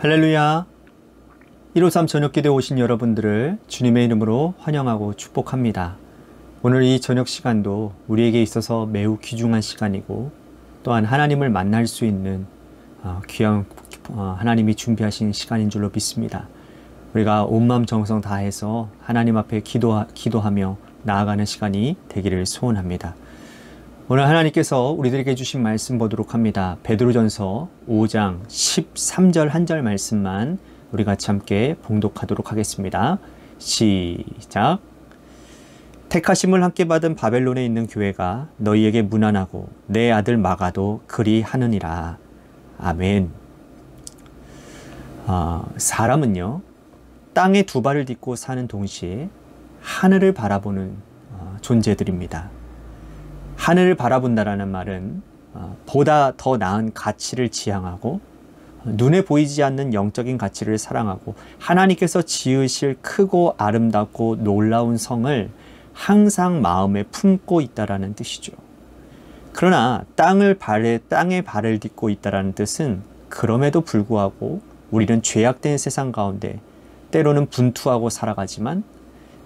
할렐루야. 153 저녁기도에 오신 여러분들을 주님의 이름으로 환영하고 축복합니다. 오늘 이 저녁 시간도 우리에게 있어서 매우 귀중한 시간이고 또한 하나님을 만날 수 있는 귀한 하나님이 준비하신 시간인 줄로 믿습니다. 우리가 온 마음 정성 다해서 하나님 앞에 기도하며 나아가는 시간이 되기를 소원합니다. 오늘 하나님께서 우리들에게 주신 말씀 보도록 합니다. 베드로전서 5장 13절 한 절 말씀만 우리 같이 함께 봉독하도록 하겠습니다. 시작. 택하심을 함께 받은 바벨론에 있는 교회가 너희에게 문안하고 내 아들 마가도 그리하느니라. 아멘. 사람은요, 땅에 두 발을 딛고 사는 동시에 하늘을 바라보는 존재들입니다. 하늘을 바라본다라는 말은 보다 더 나은 가치를 지향하고 눈에 보이지 않는 영적인 가치를 사랑하고 하나님께서 지으실 크고 아름답고 놀라운 성을 항상 마음에 품고 있다라는 뜻이죠. 그러나 땅에 발을 딛고 있다라는 뜻은 그럼에도 불구하고 우리는 죄악된 세상 가운데 때로는 분투하고 살아가지만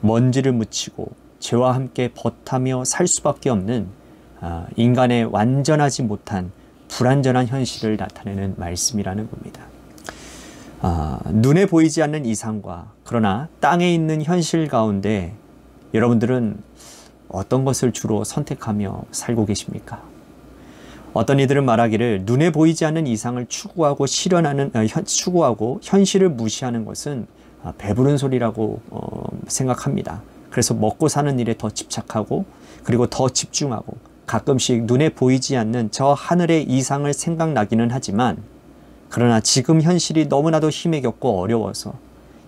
먼지를 묻히고 죄와 함께 버타며 살 수밖에 없는 인간의 완전하지 못한 불완전한 현실을 나타내는 말씀이라는 겁니다. 눈에 보이지 않는 이상과 그러나 땅에 있는 현실 가운데 여러분들은 어떤 것을 주로 선택하며 살고 계십니까? 어떤 이들은 말하기를 눈에 보이지 않는 이상을 추구하고 추구하고 현실을 무시하는 것은 배부른 소리라고 생각합니다. 그래서 먹고 사는 일에 더 집착하고 그리고 더 집중하고 가끔씩 눈에 보이지 않는 저 하늘의 이상을 생각나기는 하지만 그러나 지금 현실이 너무나도 힘에 겹고 어려워서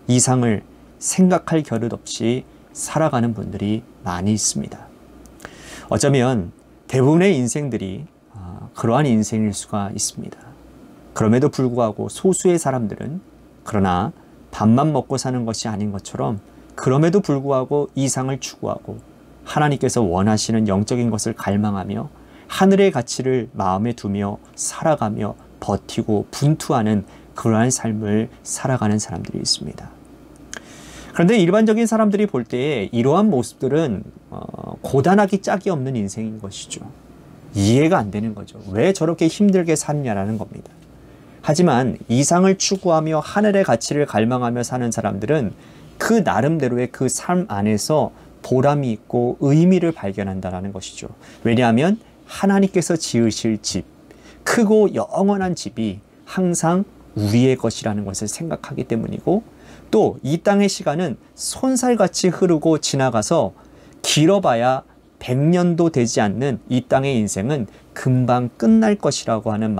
이상을 생각할 겨를 없이 살아가는 분들이 많이 있습니다. 어쩌면 대부분의 인생들이 그러한 인생일 수가 있습니다. 그럼에도 불구하고 소수의 사람들은 그러나 밥만 먹고 사는 것이 아닌 것처럼 그럼에도 불구하고 이상을 추구하고 하나님께서 원하시는 영적인 것을 갈망하며 하늘의 가치를 마음에 두며 살아가며 버티고 분투하는 그러한 삶을 살아가는 사람들이 있습니다. 그런데 일반적인 사람들이 볼 때에 이러한 모습들은 고단하기 짝이 없는 인생인 것이죠. 이해가 안 되는 거죠. 왜 저렇게 힘들게 샀냐라는 겁니다. 하지만 이상을 추구하며 하늘의 가치를 갈망하며 사는 사람들은 그 나름대로의 그 삶 안에서 보람이 있고 의미를 발견한다는 것이죠. 왜냐하면 하나님께서 지으실 집, 크고 영원한 집이 항상 우리의 것이라는 것을 생각하기 때문이고 또 이 땅의 시간은 손살같이 흐르고 지나가서 길어봐야 100년도 되지 않는 이 땅의 인생은 금방 끝날 것이라고 하는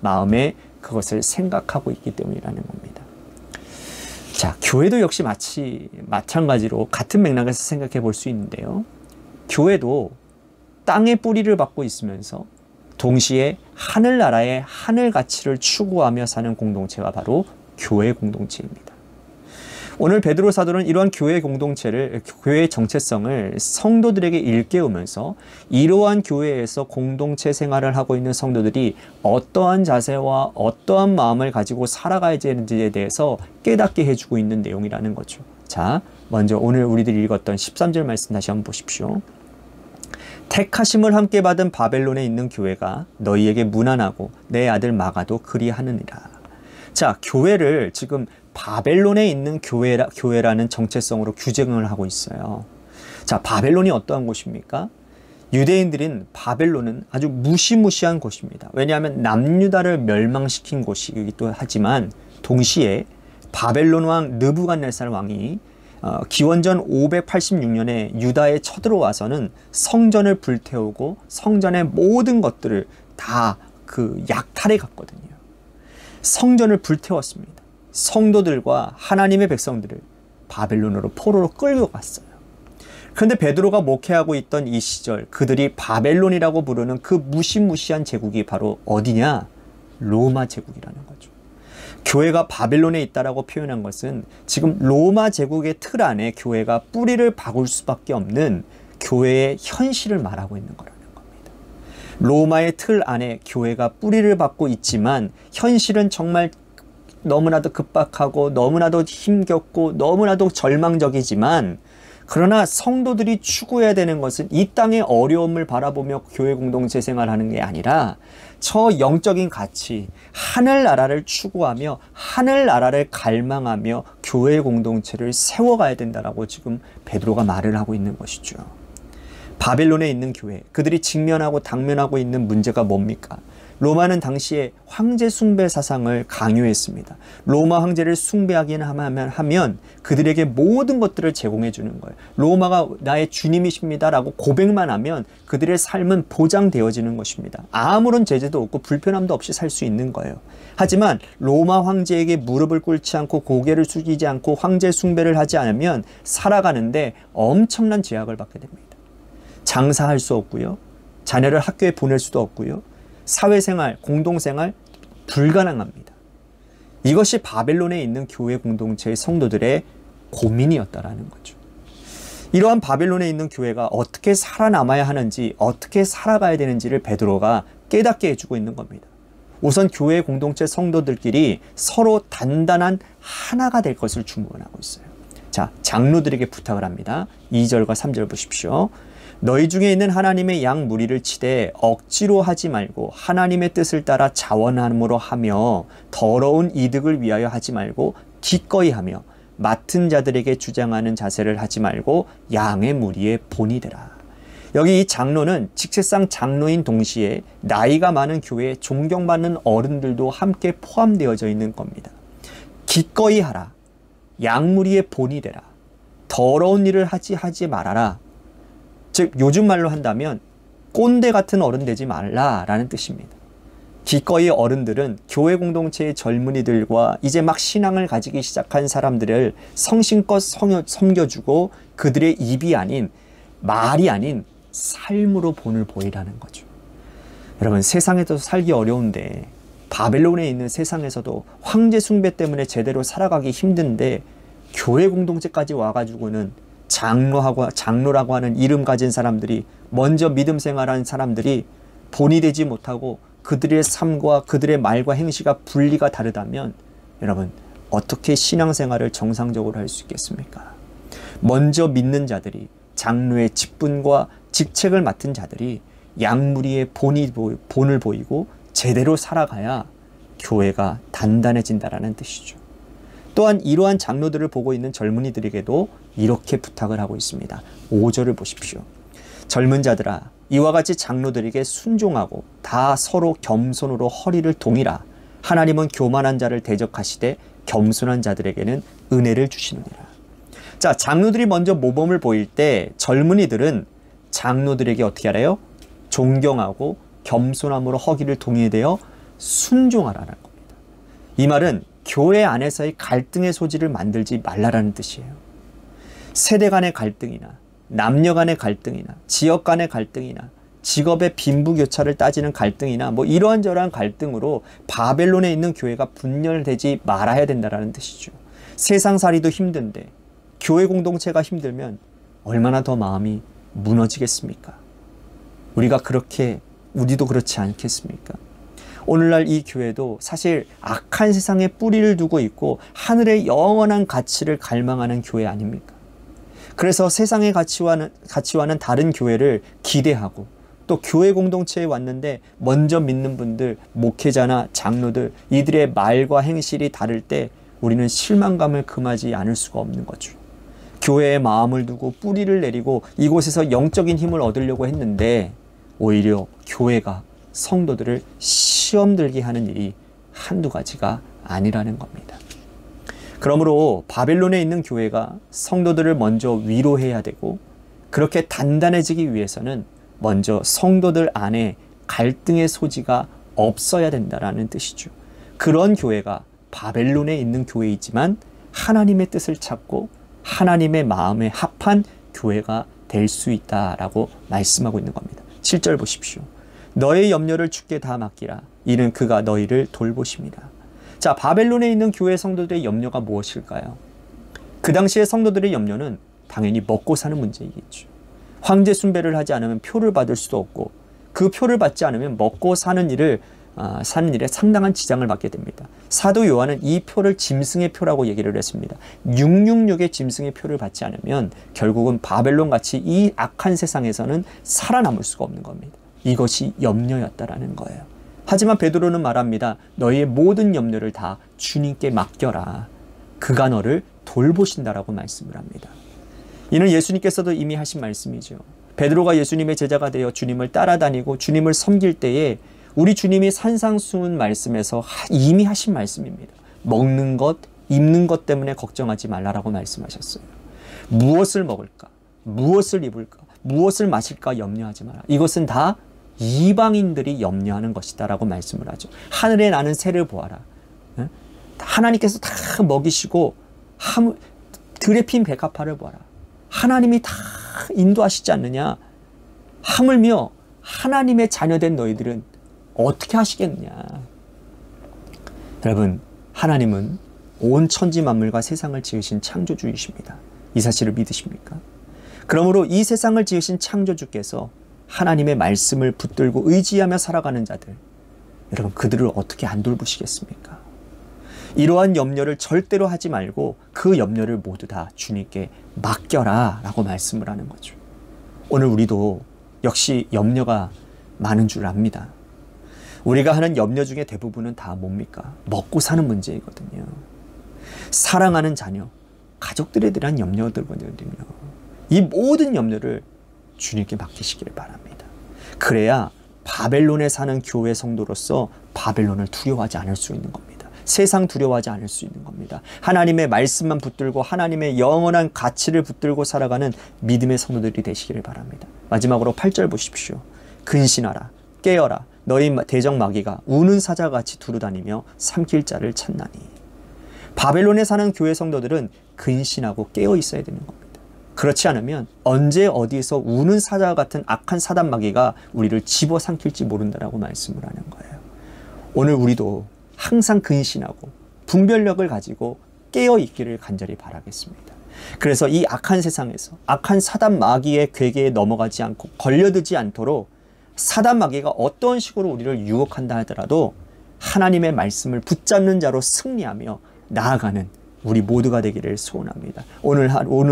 마음에 그것을 생각하고 있기 때문이라는 겁니다. 자, 교회도 역시 마찬가지로 같은 맥락에서 생각해 볼 수 있는데요. 교회도 땅의 뿌리를 받고 있으면서 동시에 하늘나라의 하늘 가치를 추구하며 사는 공동체가 바로 교회 공동체입니다. 오늘 베드로 사도는 이러한 교회의 정체성을 성도들에게 일깨우면서 이러한 교회에서 공동체 생활을 하고 있는 성도들이 어떠한 자세와 어떠한 마음을 가지고 살아가야 되는지에 대해서 깨닫게 해주고 있는 내용이라는 거죠. 자, 먼저 오늘 우리들이 읽었던 13절 말씀 다시 한번 보십시오. 택하심을 함께 받은 바벨론에 있는 교회가 너희에게 문안하고 내 아들 마가도 그리하느니라. 자, 교회를 지금 바벨론에 있는 교회라는 정체성으로 규정을 하고 있어요. 자, 바벨론이 어떠한 곳입니까? 유대인들인 바벨론은 아주 무시무시한 곳입니다. 왜냐하면 남유다를 멸망시킨 곳이기도 하지만 동시에 바벨론 왕 느부갓네살 왕이 기원전 586년에 유다에 쳐들어와서는 성전을 불태우고 성전의 모든 것들을 다 약탈해 갔거든요. 성전을 불태웠습니다. 성도들과 하나님의 백성들을 바벨론으로 포로로 끌고 갔어요. 그런데 베드로가 목회하고 있던 이 시절 그들이 바벨론이라고 부르는 그 무시무시한 제국이 바로 어디냐? 로마 제국이라는 거죠. 교회가 바벨론에 있다라고 표현한 것은 지금 로마 제국의 틀 안에 교회가 뿌리를 박을 수밖에 없는 교회의 현실을 말하고 있는 거라는 겁니다. 로마의 틀 안에 교회가 뿌리를 박고 있지만 현실은 정말 너무나도 급박하고 너무나도 힘겹고 너무나도 절망적이지만, 그러나 성도들이 추구해야 되는 것은 이 땅의 어려움을 바라보며 교회 공동체 생활하는 게 아니라 저 영적인 가치, 하늘나라를 추구하며 하늘나라를 갈망하며 교회 공동체를 세워가야 된다라고 지금 베드로가 말을 하고 있는 것이죠. 바벨론에 있는 교회, 그들이 직면하고 당면하고 있는 문제가 뭡니까? 로마는 당시에 황제 숭배 사상을 강요했습니다. 로마 황제를 숭배하기는 하면 그들에게 모든 것들을 제공해 주는 거예요. 로마가 나의 주님이십니다 라고 고백만 하면 그들의 삶은 보장되어지는 것입니다. 아무런 제재도 없고 불편함도 없이 살 수 있는 거예요. 하지만 로마 황제에게 무릎을 꿇지 않고 고개를 숙이지 않고 황제 숭배를 하지 않으면 살아가는데 엄청난 제약을 받게 됩니다. 장사할 수 없고요. 자녀를 학교에 보낼 수도 없고요. 사회생활, 공동생활 불가능합니다. 이것이 바벨론에 있는 교회 공동체의 성도들의 고민이었다라는 거죠. 이러한 바벨론에 있는 교회가 어떻게 살아남아야 하는지, 어떻게 살아가야 되는지를 베드로가 깨닫게 해주고 있는 겁니다. 우선 교회 공동체 성도들끼리 서로 단단한 하나가 될 것을 주문하고 있어요. 자, 장로들에게 부탁을 합니다. 2절과 3절 보십시오. 너희 중에 있는 하나님의 양 무리를 치되 억지로 하지 말고 하나님의 뜻을 따라 자원함으로 하며 더러운 이득을 위하여 하지 말고 기꺼이 하며 맡은 자들에게 주장하는 자세를 하지 말고 양의 무리의 본이 되라. 여기 이 장로는 직책상 장로인 동시에 나이가 많은 교회에 존경받는 어른들도 함께 포함되어져 있는 겁니다. 기꺼이 하라. 양 무리의 본이 되라. 더러운 일을 하지 말아라. 즉 요즘 말로 한다면 꼰대 같은 어른 되지 말라라는 뜻입니다. 기꺼이 어른들은 교회 공동체의 젊은이들과 이제 막 신앙을 가지기 시작한 사람들을 성심껏 섬겨주고 그들의 입이 아닌, 말이 아닌 삶으로 본을 보이라는 거죠. 여러분, 세상에도 살기 어려운데, 바벨론에 있는 세상에서도 황제 숭배 때문에 제대로 살아가기 힘든데 교회 공동체까지 와가지고는 장로라고 하는 이름 가진 사람들이, 먼저 믿음 생활하는 사람들이 본이 되지 못하고 그들의 삶과 그들의 말과 행시가 분리가 다르다면 여러분, 어떻게 신앙생활을 정상적으로 할 수 있겠습니까? 먼저 믿는 자들이, 장로의 직분과 직책을 맡은 자들이 양무리의 본을 보이고 제대로 살아가야 교회가 단단해진다라는 뜻이죠. 또한 이러한 장로들을 보고 있는 젊은이들에게도 이렇게 부탁을 하고 있습니다. 5절을 보십시오. 젊은 자들아, 이와 같이 장로들에게 순종하고 다 서로 겸손으로 허리를 동이라. 하나님은 교만한 자를 대적하시되 겸손한 자들에게는 은혜를 주시느니라. 자, 장로들이 먼저 모범을 보일 때 젊은이들은 장로들에게 어떻게 하래요? 존경하고 겸손함으로 허리를 동이되어 순종하라는 겁니다. 이 말은 교회 안에서의 갈등의 소지를 만들지 말라라는 뜻이에요. 세대 간의 갈등이나 남녀 간의 갈등이나 지역 간의 갈등이나 직업의 빈부교차를 따지는 갈등이나 뭐 이러한저러한 갈등으로 바벨론에 있는 교회가 분열되지 말아야 된다는 뜻이죠. 세상살이도 힘든데 교회 공동체가 힘들면 얼마나 더 마음이 무너지겠습니까? 우리도 그렇지 않겠습니까? 오늘날 이 교회도 사실 악한 세상에 뿌리를 두고 있고 하늘의 영원한 가치를 갈망하는 교회 아닙니까? 그래서 세상의 가치와는 다른 교회를 기대하고, 또 교회 공동체에 왔는데 먼저 믿는 분들, 목회자나 장로들, 이들의 말과 행실이 다를 때 우리는 실망감을 금하지 않을 수가 없는 거죠. 교회에 마음을 두고 뿌리를 내리고 이곳에서 영적인 힘을 얻으려고 했는데 오히려 교회가 성도들을 시험 들게 하는 일이 한두 가지가 아니라는 겁니다. 그러므로 바벨론에 있는 교회가 성도들을 먼저 위로해야 되고, 그렇게 단단해지기 위해서는 먼저 성도들 안에 갈등의 소지가 없어야 된다는 뜻이죠. 그런 교회가 바벨론에 있는 교회이지만 하나님의 뜻을 찾고 하나님의 마음에 합한 교회가 될 수 있다라고 말씀하고 있는 겁니다. 7절 보십시오. 너의 염려를 주께 다 맡기라. 이는 그가 너희를 돌보십니다. 자, 바벨론에 있는 교회 성도들의 염려가 무엇일까요? 그 당시의 성도들의 염려는 당연히 먹고 사는 문제이겠죠. 황제 숭배를 하지 않으면 표를 받을 수도 없고, 그 표를 받지 않으면 먹고 사는 일을 사는 일에 상당한 지장을 받게 됩니다. 사도 요한은 이 표를 짐승의 표라고 얘기를 했습니다. 666의 짐승의 표를 받지 않으면 결국은 바벨론같이 이 악한 세상에서는 살아남을 수가 없는 겁니다. 이것이 염려였다라는 거예요. 하지만 베드로는 말합니다. 너희의 모든 염려를 다 주님께 맡겨라. 그가 너를 돌보신다라고 말씀을 합니다. 이는 예수님께서도 이미 하신 말씀이죠. 베드로가 예수님의 제자가 되어 주님을 따라다니고 주님을 섬길 때에 우리 주님이 산상수훈 말씀에서 이미 하신 말씀입니다. 먹는 것, 입는 것 때문에 걱정하지 말라라고 말씀하셨어요. 무엇을 먹을까? 무엇을 입을까? 무엇을 마실까? 염려하지 마라. 이것은 다 이방인들이 염려하는 것이다 라고 말씀을 하죠. 하늘에 나는 새를 보아라. 하나님께서 다 먹이시고 들에 핀 백합화를 보아라. 하나님이 다 인도하시지 않느냐. 하물며 하나님의 자녀된 너희들은 어떻게 하시겠느냐. 여러분, 하나님은 온 천지 만물과 세상을 지으신 창조주이십니다. 이 사실을 믿으십니까? 그러므로 이 세상을 지으신 창조주께서 하나님의 말씀을 붙들고 의지하며 살아가는 자들, 여러분 그들을 어떻게 안 돌보시겠습니까? 이러한 염려를 절대로 하지 말고 그 염려를 모두 다 주님께 맡겨라 라고 말씀을 하는 거죠. 오늘 우리도 역시 염려가 많은 줄 압니다. 우리가 하는 염려 중에 대부분은 다 뭡니까? 먹고 사는 문제이거든요. 사랑하는 자녀, 가족들에 대한 염려들거든요. 이 모든 염려를 주님께 맡기시기를 바랍니다. 그래야 바벨론에 사는 교회 성도로서 바벨론을 두려워하지 않을 수 있는 겁니다. 세상 두려워하지 않을 수 있는 겁니다. 하나님의 말씀만 붙들고 하나님의 영원한 가치를 붙들고 살아가는 믿음의 성도들이 되시기를 바랍니다. 마지막으로 8절 보십시오. 근신하라, 깨어라. 너희 대적 마귀가 우는 사자같이 두루다니며 삼킬 자를 찾나니. 바벨론에 사는 교회 성도들은 근신하고 깨어 있어야 되는 겁니다. 그렇지 않으면 언제 어디에서 우는 사자 같은 악한 사단 마귀가 우리를 집어삼킬지 모른다라고 말씀을 하는 거예요. 오늘 우리도 항상 근신하고 분별력을 가지고 깨어 있기를 간절히 바라겠습니다. 그래서 이 악한 세상에서 악한 사단 마귀의 괴계에 넘어가지 않고 걸려들지 않도록 사단 마귀가 어떤 식으로 우리를 유혹한다 하더라도 하나님의 말씀을 붙잡는 자로 승리하며 나아가는 우리 모두가 되기를 소원합니다. 오늘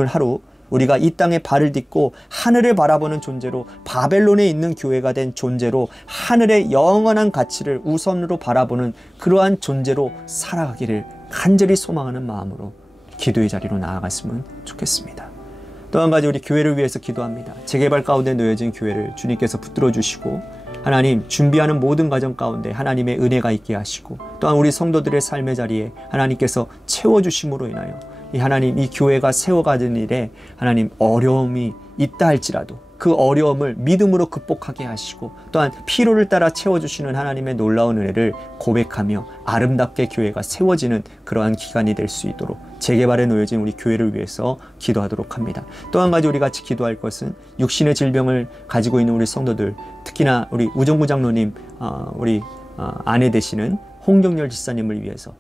하루 우리가 이 땅에 발을 딛고 하늘을 바라보는 존재로, 바벨론에 있는 교회가 된 존재로, 하늘의 영원한 가치를 우선으로 바라보는 그러한 존재로 살아가기를 간절히 소망하는 마음으로 기도의 자리로 나아갔으면 좋겠습니다. 또 한 가지 우리 교회를 위해서 기도합니다. 재개발 가운데 놓여진 교회를 주님께서 붙들어 주시고 하나님 준비하는 모든 과정 가운데 하나님의 은혜가 있게 하시고 또한 우리 성도들의 삶의 자리에 하나님께서 채워주심으로 인하여 이 하나님 이 교회가 세워가는 일에 하나님 어려움이 있다 할지라도 그 어려움을 믿음으로 극복하게 하시고 또한 피로를 따라 채워주시는 하나님의 놀라운 은혜를 고백하며 아름답게 교회가 세워지는 그러한 기간이 될 수 있도록 재개발에 놓여진 우리 교회를 위해서 기도하도록 합니다. 또 한 가지 우리 같이 기도할 것은 육신의 질병을 가지고 있는 우리 성도들, 특히나 우리 우정구 장로님 우리 아내 되시는 홍경렬 지사님을 위해서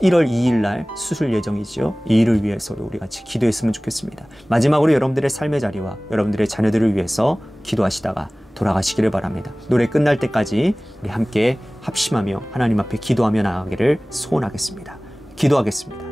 1월 2일 날 수술 예정이죠. 이 일을 위해서도 우리 같이 기도했으면 좋겠습니다. 마지막으로 여러분들의 삶의 자리와 여러분들의 자녀들을 위해서 기도하시다가 돌아가시기를 바랍니다. 노래 끝날 때까지 우리 함께 합심하며 하나님 앞에 기도하며 나아가기를 소원하겠습니다. 기도하겠습니다.